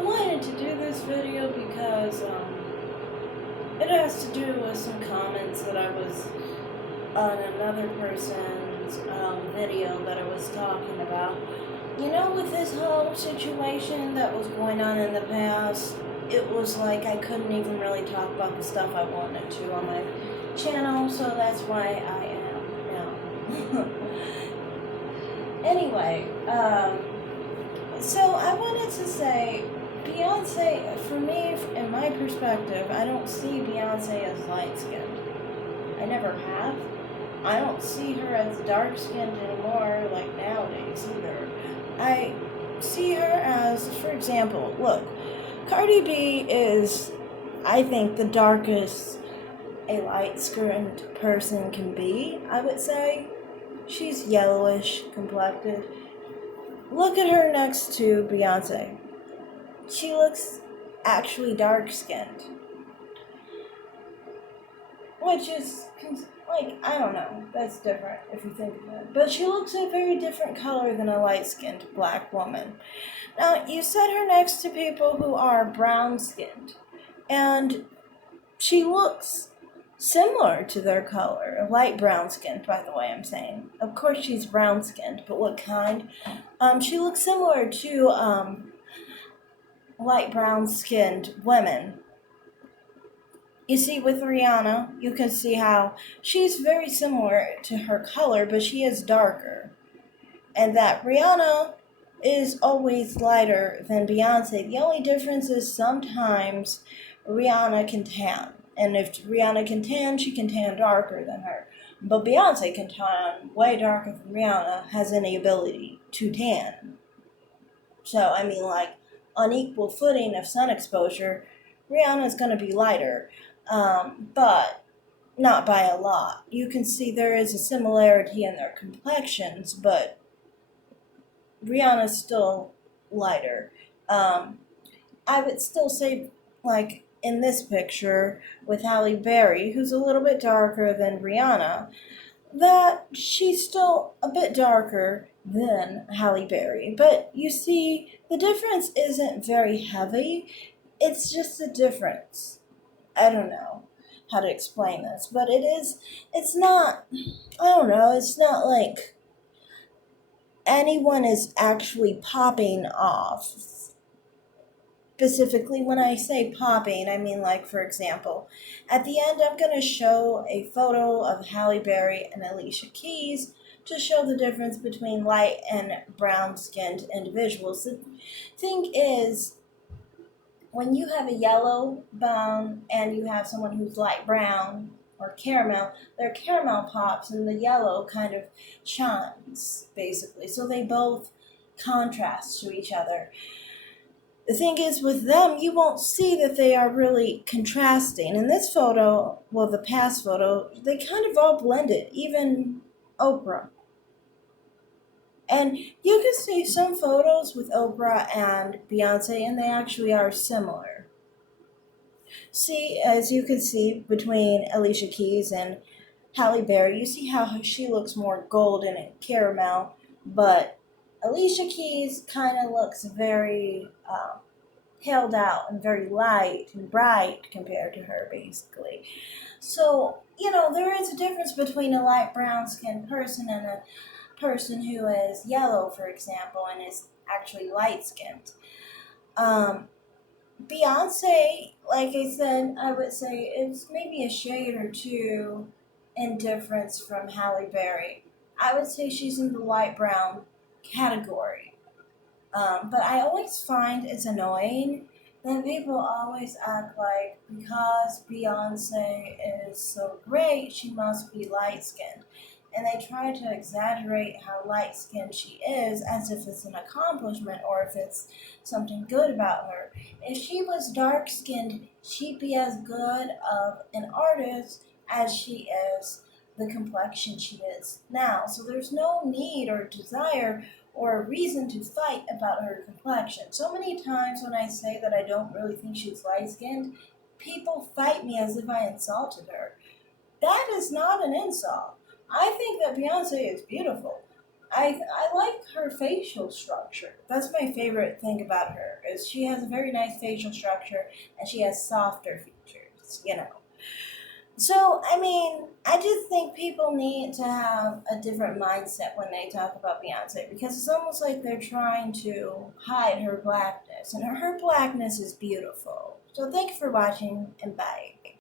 I wanted to do this video because it has to do with some comments that I was on another person's video that I was talking about. You know, with this whole situation that was going on in the past, it was like I couldn't even really talk about the stuff I wanted to on my channel, so that's why I am now. Anyway, so I wanted to say, Beyonce, for me, in my perspective, I don't see Beyonce as light-skinned. I never have. I don't see her as dark-skinned anymore, like nowadays, either. I see her as, for example, look, Cardi B is, I think, the darkest a light-skinned person can be, I would say. She's yellowish complected. Look at her next to Beyonce. She looks actually dark-skinned. Which is, like, I don't know. That's different if you think of it. But she looks a very different color than a light-skinned black woman. Now, you set her next to people who are brown-skinned. And she looks similar to their color. Light brown-skinned, by the way, I'm saying. Of course she's brown-skinned, but what kind? She looks similar to, light brown-skinned women. You see, with Rihanna, you can see how she's very similar to her color, but she is darker. And that Rihanna is always lighter than Beyonce. The only difference is sometimes Rihanna can tan. And if Rihanna can tan, she can tan darker than her. But Beyonce can tan way darker than Rihanna has any ability to tan. So, I mean, like, on equal footing of sun exposure, Rihanna's going to be lighter. But not by a lot. You can see there is a similarity in their complexions, but Rihanna's still lighter. I would still say, like, in this picture with Halle Berry, who's a little bit darker than Rihanna, that she's still a bit darker than Halle Berry. But you see, the difference isn't very heavy. It's just a difference. I don't know how to explain this, but it's not, I don't know, it's not like anyone is actually popping off. Specifically, when I say popping, I mean, like, for example, at the end, I'm going to show a photo of Halle Berry and Alicia Keys to show the difference between light and brown-skinned individuals. The thing is, when you have a yellow bone and you have someone who's light brown or caramel, their caramel pops and the yellow kind of shines, basically. So they both contrast to each other. The thing is, with them, you won't see that they are really contrasting. In this photo, well, the past photo, they kind of all blended, even Oprah. And you can see some photos with Oprah and Beyonce, and they actually are similar. See, as you can see between Alicia Keys and Halle Berry, you see how she looks more golden and caramel, but Alicia Keys kind of looks very held out and very light and bright compared to her, basically. So, you know, there is a difference between a light brown-skinned person and a person who is yellow, for example, and is actually light-skinned. Beyonce, like I said, I would say it's maybe a shade or two in difference from Halle Berry. I would say she's in the light brown category. But I always find it's annoying that people always act like because Beyonce is so great, she must be light-skinned. And they try to exaggerate how light-skinned she is as if it's an accomplishment or if it's something good about her. If she was dark-skinned, she'd be as good of an artist as she is the complexion she is now. So there's no need or desire or a reason to fight about her complexion. So many times when I say that I don't really think she's light-skinned, people fight me as if I insulted her. That is not an insult. I think that Beyonce is beautiful. I like her facial structure. That's my favorite thing about her is she has a very nice facial structure and she has softer features, you know. So, I mean, I just think people need to have a different mindset when they talk about Beyonce because it's almost like they're trying to hide her blackness, and her blackness is beautiful. So, thank you for watching, and bye.